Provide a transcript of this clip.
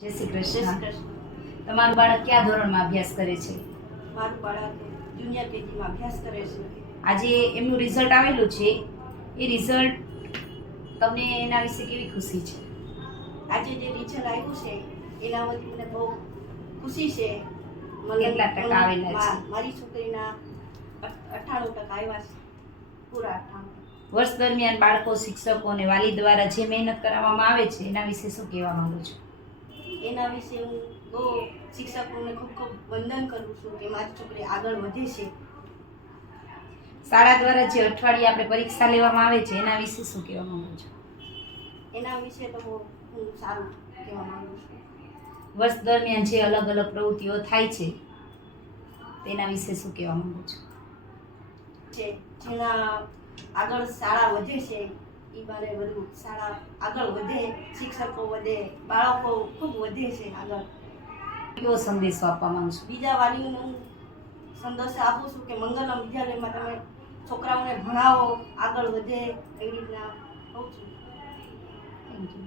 જય શ્રી જય શ્રી કૃષ્ણ. કૃષ્ણ. તમારું બાળક કયા ધોરણમાં અભ્યાસ કરે છે? મારું બાળક જુનિયર કેજીમાં અભ્યાસ કરે છે. આજે એમનું રિઝલ્ટ આવેલું છે. એ રિઝલ્ટ તમને એના વિશે કેવી ખુશી છે? આજે જે રિઝલ્ટ આવ્યું છે એના વતી મને બહુ ખુશી છે. કેટલા ટકા આવેલા છે? મારી છોકરીના 98% આવ્યા છે, પૂરા 98. વર્ષ દરમિયાન બાળકો, શિક્ષકો અને વાલી દ્વારા જે મહેનત કરાવવામાં આવે છે એના વિશે શું કહેવા માંગુ છો? એના વિશે હું બહુ શિક્ષકોને ખૂબ ખૂબ વંદન કરું છું કે મારી છોકરી આગળ વધે છે. શાળા દ્વારા જે અઠવાડિયે આપણે પરીક્ષા લેવામાં આવે છે એના વિશે શું કહેવા માંગુ છો? એના વિશે તો હું સારું કહેવા માંગુ છું. વર્ષ દરમિયાન જે અલગ અલગ પ્રવૃત્તિઓ થાય છે તેના વિશે શું કહેવા માંગુ છો? જેના આગળ શાળા વધે છે એ બારે બધું શાળા આગળ વધે, શિક્ષકો વધે, બાળકો ખૂબ વધે છે આગળ. કેવો સંદેશો આપવા માંગુ છો? બીજા વાલીઓને હું સંદેશ આપું છું કે મંગલમ વિદ્યાલયમાં તમે છોકરાઓને ભણાવો, આગળ વધે એવી રીતના કહું છું. Thank you.